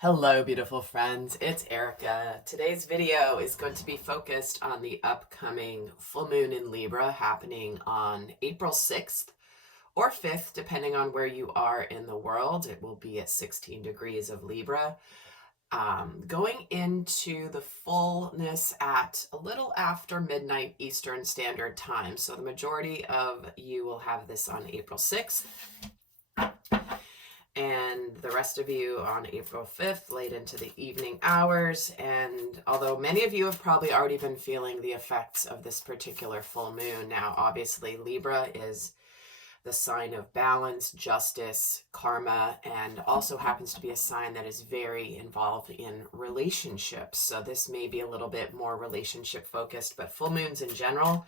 Hello, beautiful friends. It's Erika. Today's video is going to be focused on the upcoming full moon in Libra happening on April 6th or 5th, depending on where you are in the world. It will be at 16 degrees of Libra, going into the fullness at a little after midnight Eastern Standard Time. So the majority of you will have this on April 6th, and the rest of you on April 5th, late into the evening hours. And although many of you have probably already been feeling the effects of this particular full moon, now obviously Libra is the sign of balance, justice, karma, and also happens to be a sign that is very involved in relationships. So this may be a little bit more relationship focused, but full moons in general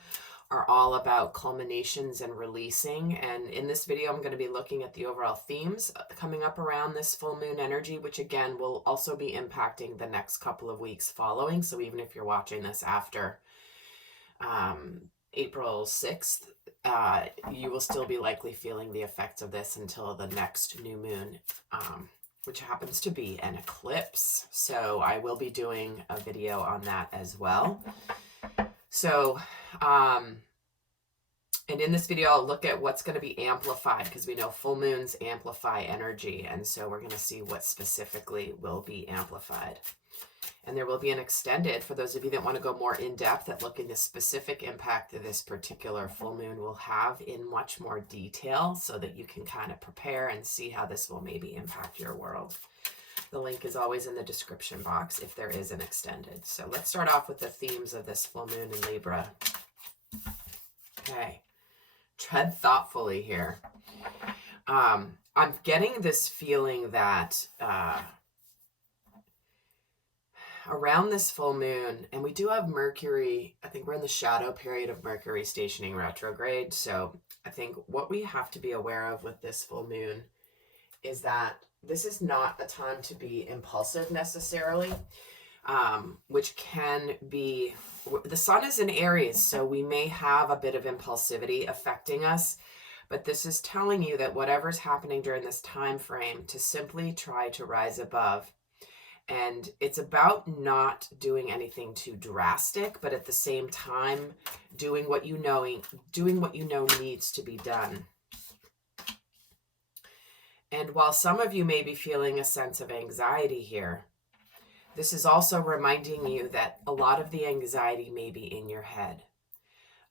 are all about culminations and releasing. And in this video, I'm going to be looking at the overall themes coming up around this full moon energy, which again will also be impacting the next couple of weeks following. So even if you're watching this after April 6th, you will still be likely feeling the effects of this until the next new moon, which happens to be an eclipse. So I will be doing a video on that as well. So, and in this video, I'll look at what's going to be amplified, because we know full moons amplify energy. And so we're going to see what specifically will be amplified. And there will be an extended, for those of you that want to go more in depth at looking at the specific impact that this particular full moon will have in much more detail, so that you can kind of prepare and see how this will maybe impact your world. The link is always in the description box if there is an extended. So let's start off with the themes of this full moon in Libra. Okay, tread thoughtfully here. I'm getting this feeling that around this full moon, and we do have Mercury, I think we're in the shadow period of Mercury stationing retrograde. So I think what we have to be aware of with this full moon is that this is not a time to be impulsive necessarily, which can be, the sun is in Aries, so we may have a bit of impulsivity affecting us, but this is telling you that whatever's happening during this time frame, to simply try to rise above. And it's about not doing anything too drastic, but at the same time, doing what you know needs to be done. And while some of you may be feeling a sense of anxiety here, this is also reminding you that a lot of the anxiety may be in your head.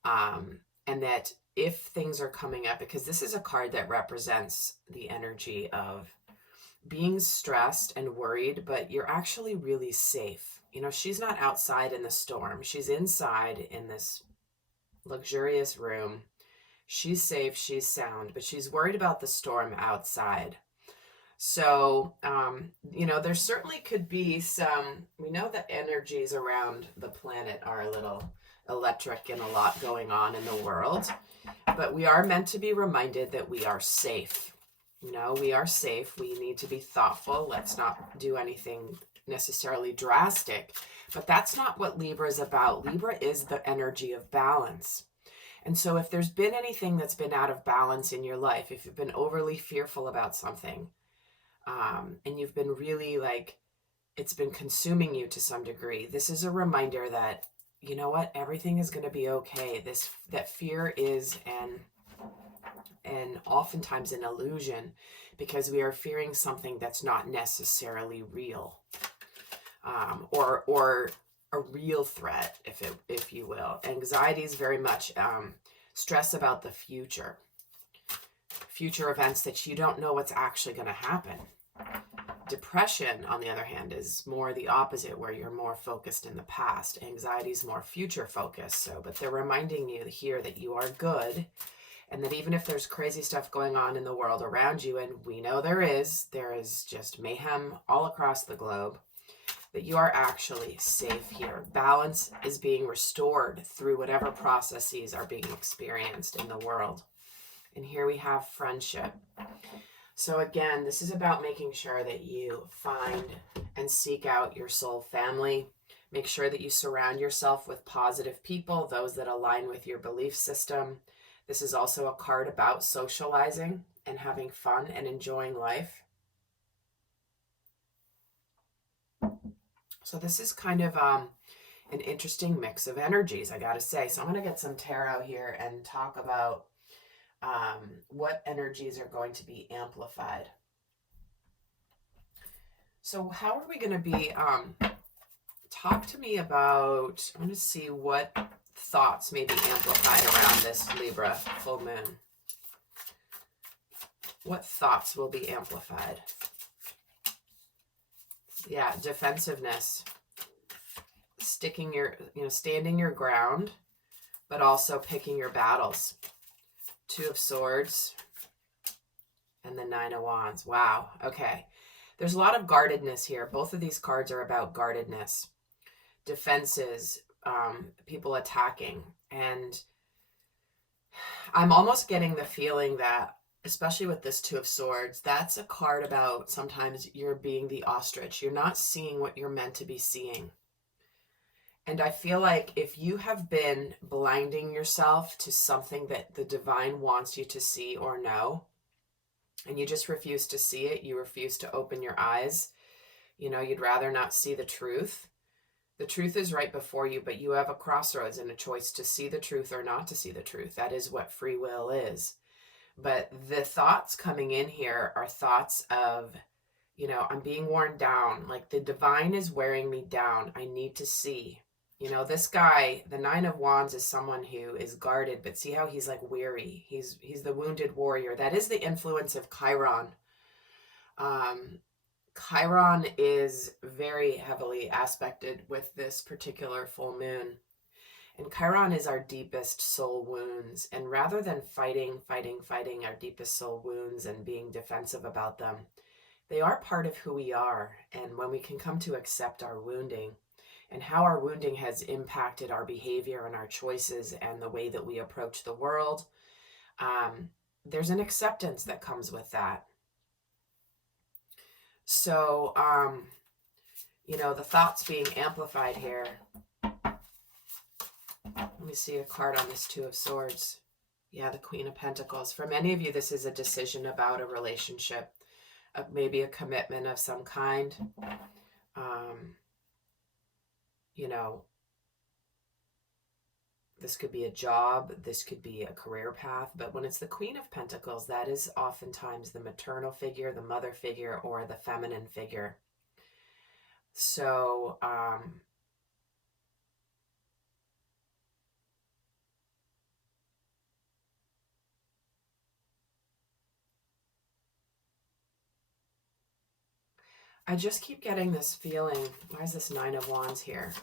And that if things are coming up, because this is a card that represents the energy of being stressed and worried, but you're actually really safe. You know, she's not outside in the storm. She's inside in this luxurious room. She's safe, she's sound, but she's worried about the storm outside. So, you know, there certainly could be some, we know that energies around the planet are a little electric and a lot going on in the world, but we are meant to be reminded that we are safe. You know, we are safe. We need to be thoughtful. Let's not do anything necessarily drastic, but that's not what Libra is about. Libra is the energy of balance. And so if there's been anything that's been out of balance in your life, if you've been overly fearful about something, and you've been really it's been consuming you to some degree, this is a reminder that, you know what, everything is going to be okay. That fear is and oftentimes an illusion, because we are fearing something that's not necessarily real, or a real threat, if you will. Anxiety is very much stress about the future events that you don't know what's actually going to happen. Depression, on the other hand, is more the opposite, where you're more focused in the past. Anxiety is more future focused. So, but they're reminding you here that you are good, and that even if there's crazy stuff going on in the world around you, and we know there is just mayhem all across the globe, that you are actually safe here. Balance is being restored through whatever processes are being experienced in the world. And here we have friendship. So again, this is about making sure that you find and seek out your soul family. Make sure that you surround yourself with positive people, those that align with your belief system. This is also a card about socializing and having fun and enjoying life. So this is kind of an interesting mix of energies, I gotta say. So I'm gonna get some tarot here and talk about what energies are going to be amplified. So how are we going to be, talk to me about, I'm going to see what thoughts may be amplified around this Libra full moon. What thoughts will be amplified? Yeah, defensiveness. Sticking your, standing your ground, but also picking your battles. Two of Swords and the Nine of Wands. Wow. Okay. There's a lot of guardedness here. Both of these cards are about guardedness, defenses, people attacking. And I'm almost getting the feeling that, especially with this Two of Swords, that's a card about sometimes you're being the ostrich. You're not seeing what you're meant to be seeing. And I feel like if you have been blinding yourself to something that the divine wants you to see or know, and you just refuse to see it, you refuse to open your eyes, you'd rather not see the truth. The truth is right before you, but you have a crossroads and a choice to see the truth or not to see the truth. That is what free will is. But the thoughts coming in here are thoughts of, I'm being worn down. Like the divine is wearing me down. I need to see. This guy, the Nine of Wands, is someone who is guarded, but see how he's like weary. He's the wounded warrior. That is the influence of Chiron. Chiron is very heavily aspected with this particular full moon. And Chiron is our deepest soul wounds. And rather than fighting our deepest soul wounds and being defensive about them, they are part of who we are. And when we can come to accept our wounding and how our wounding has impacted our behavior and our choices and the way that we approach the world, there's an acceptance that comes with that. So, the thoughts being amplified here. Let me see a card on this Two of Swords. Yeah, the Queen of Pentacles. For many of you, this is a decision about a relationship, maybe a commitment of some kind. This could be a job, this could be a career path, but when it's the Queen of Pentacles, that is oftentimes the maternal figure, the mother figure, or the feminine figure. So, I just keep getting this feeling. Why is this Nine of Wands here?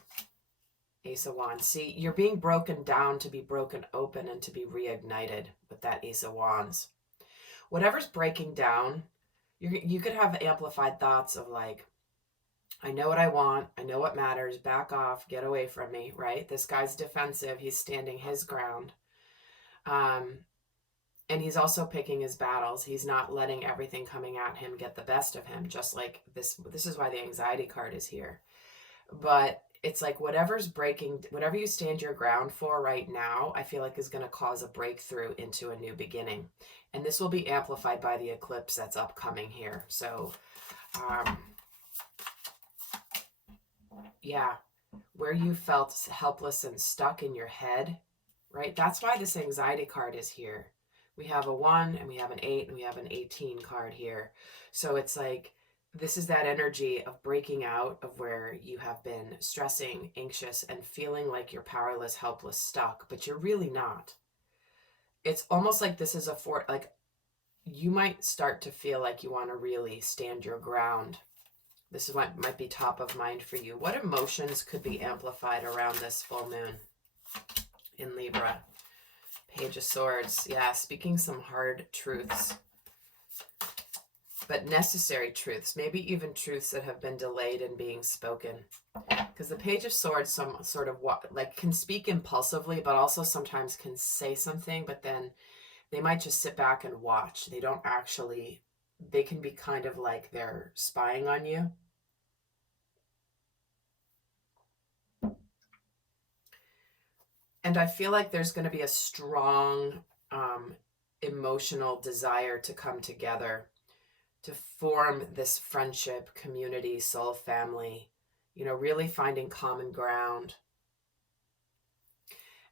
Ace of Wands. See, you're being broken down to be broken open and to be reignited with that Ace of Wands. Whatever's breaking down, you could have amplified thoughts of like, I know what I want. I know what matters. Back off. Get away from me, right? This guy's defensive. He's standing his ground. And he's also picking his battles. He's not letting everything coming at him get the best of him, just like this. This is why the anxiety card is here. But it's like whatever's breaking, whatever you stand your ground for right now, I feel like is going to cause a breakthrough into a new beginning. And this will be amplified by the eclipse that's upcoming here. So, yeah, where you felt helpless and stuck in your head, right? That's why this anxiety card is here. We have a 1 and we have an 8 and we have an 18 card here. So it's like, this is that energy of breaking out of where you have been stressing, anxious, and feeling like you're powerless, helpless, stuck, but you're really not. It's almost like this is like you might start to feel like you want to really stand your ground. This is what might be top of mind for you. What emotions could be amplified around this full moon in Libra? Page of Swords. Yeah, speaking some hard truths, but necessary truths, maybe even truths that have been delayed in being spoken. Because the Page of Swords some sort of can speak impulsively, but also sometimes can say something, but then they might just sit back and watch. They don't actually, they can be kind of like they're spying on you. And I feel like there's going to be a strong emotional desire to come together, to form this friendship, community, soul family, really finding common ground.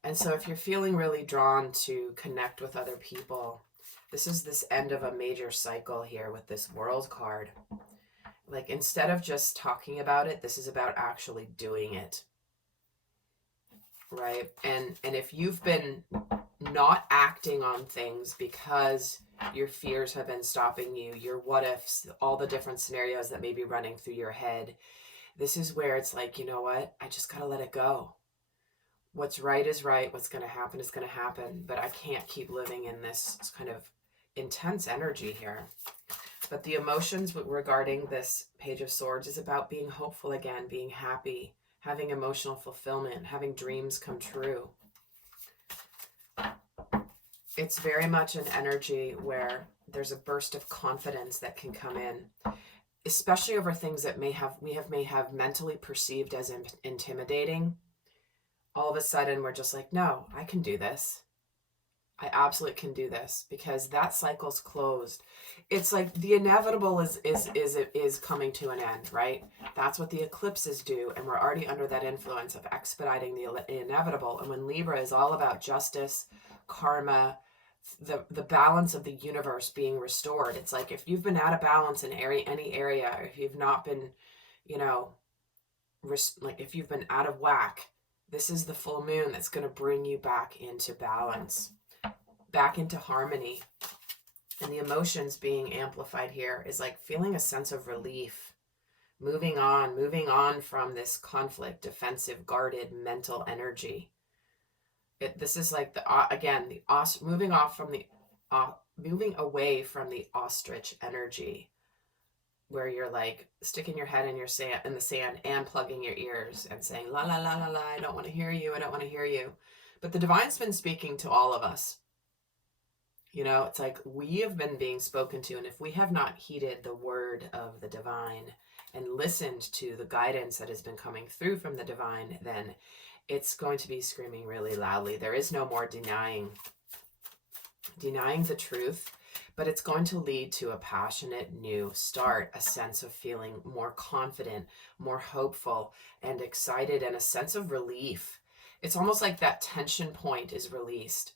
And so if you're feeling really drawn to connect with other people, this is this end of a major cycle here with this World card. Like, instead of just talking about it, this is about actually doing it. Right? And if you've been not acting on things because your fears have been stopping you, your what ifs, all the different scenarios that may be running through your head, this is where it's like, you know what? I just got to let it go. What's right is right. What's going to happen is going to happen. But I can't keep living in this kind of intense energy here. But the emotions regarding this Page of Swords is about being hopeful again, being happy, having emotional fulfillment, having dreams come true. It's very much an energy where there's a burst of confidence that can come in, especially over things that may have mentally perceived as intimidating. All of a sudden, we're just like, no, I can do this. I absolutely can do this, because that cycle's closed. It's like the inevitable is coming to an end, right? That's what the eclipses do, and we're already under that influence of expediting the inevitable. And when Libra is all about justice, karma, the balance of the universe being restored, it's like if you've been out of balance in any area, or if you've not been, like if you've been out of whack, this is the full moon that's going to bring you back into balance, back into harmony. And the emotions being amplified here is like feeling a sense of relief, moving on from this conflict, defensive, guarded, mental energy. This is like moving away from the ostrich energy, where you're like sticking your head in the sand and plugging your ears and saying, la, la, la, la, la, I don't want to hear you. I don't want to hear you. But the divine's been speaking to all of us. It's like we have been being spoken to. And if we have not heeded the word of the divine and listened to the guidance that has been coming through from the divine, then it's going to be screaming really loudly. There is no more denying the truth. But it's going to lead to a passionate new start, a sense of feeling more confident, more hopeful and excited, and a sense of relief. It's almost like that tension point is released.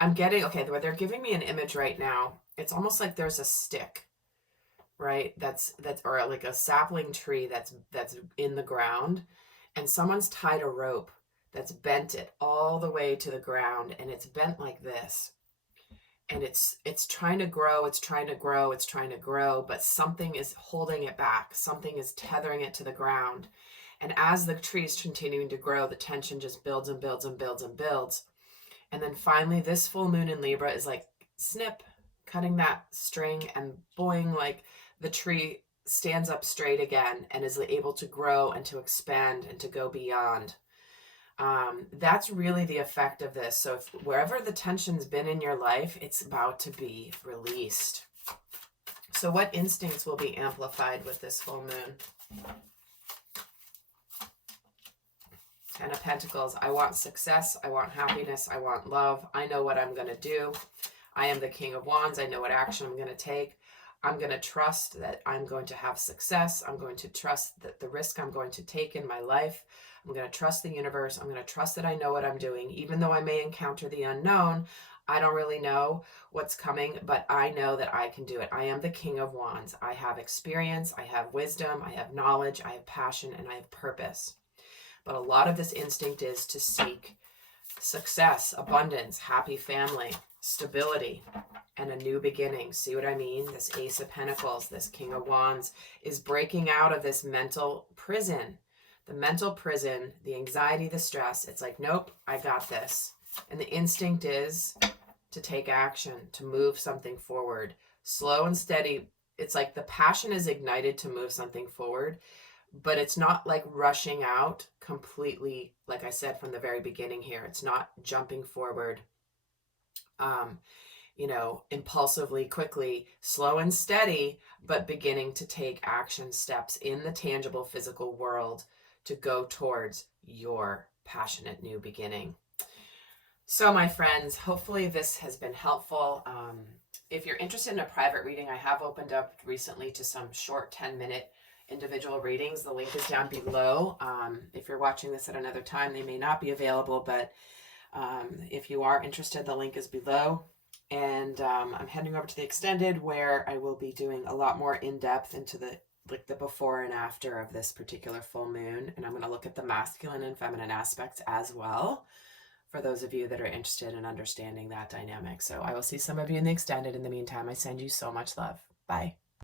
They're giving me an image right now. It's almost like there's a stick, right? That's or like a sapling tree that's in the ground, and someone's tied a rope that's bent it all the way to the ground, and it's bent like this, and it's trying to grow, but something is holding it back, something is tethering it to the ground. And as the tree is continuing to grow, the tension just builds and builds and builds and builds. And then finally this full moon in Libra is like snip, cutting that string, and boing, like the tree stands up straight again and is able to grow and to expand and to go beyond. That's really the effect of this. So wherever the tension's been in your life, it's about to be released. So what instincts will be amplified with this full moon? 10 of Pentacles. I want success. I want happiness. I want love. I know what I'm going to do. I am the King of Wands. I know what action I'm going to take. I'm going to trust that I'm going to have success. I'm going to trust that the risk I'm going to take in my life, I'm going to trust the universe. I'm going to trust that I know what I'm doing. Even though I may encounter the unknown, I don't really know what's coming, but I know that I can do it. I am the King of Wands. I have experience. I have wisdom. I have knowledge. I have passion, and I have purpose. But a lot of this instinct is to seek success, abundance, happy family, stability, and a new beginning. See what I mean? This Ace of Pentacles, this King of Wands, is breaking out of this mental prison. The mental prison, the anxiety, the stress. It's like, nope, I got this. And the instinct is to take action, to move something forward. Slow and steady. It's like the passion is ignited to move something forward, but it's not like rushing out completely, like I said from the very beginning here. It's not jumping forward, impulsively, quickly, slow and steady, but beginning to take action steps in the tangible physical world to go towards your passionate new beginning. So my friends, hopefully this has been helpful. If you're interested in a private reading, I have opened up recently to some short 10-minute individual readings. The link is down below. If you're watching this at another time, they may not be available, but if you are interested, the link is below. And I'm heading over to the extended, where I will be doing a lot more in-depth into the before and after of this particular full moon. And I'm going to look at the masculine and feminine aspects as well, for those of you that are interested in understanding that dynamic. So I will see some of you in the extended. In the meantime, I send you so much love. Bye.